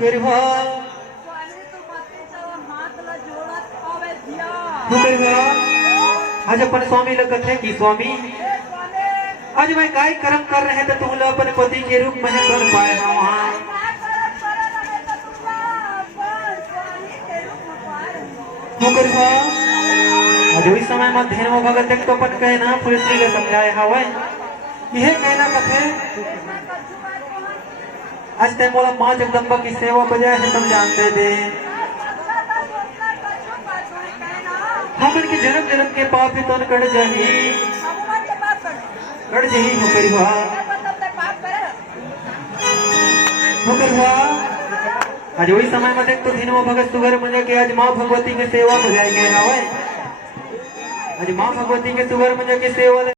करवा आज अपन स्वामी लगत है कि स्वामी आज मैं काय कर्म कर रहे थे तुम लोग अपने पति के रूप में कर पाए ना वहाँ आज वही समय में ध्यान में भगत देख तो अपन कहे ना पुलिस ने समझाए हवा यह कहना कथे आज ते मोला माँ जगदम्बा की सेवा बजाय है तुम जानते थे हम इनके जन्म जन्म के पाप ही तो कट जाही आज वही समय में देख तो धीनो भगत सुगर मुझे कि आज माँ भगवती की सेवा बजाई गए हवा आज माँ भगवती के सुगर मुझे की सेवा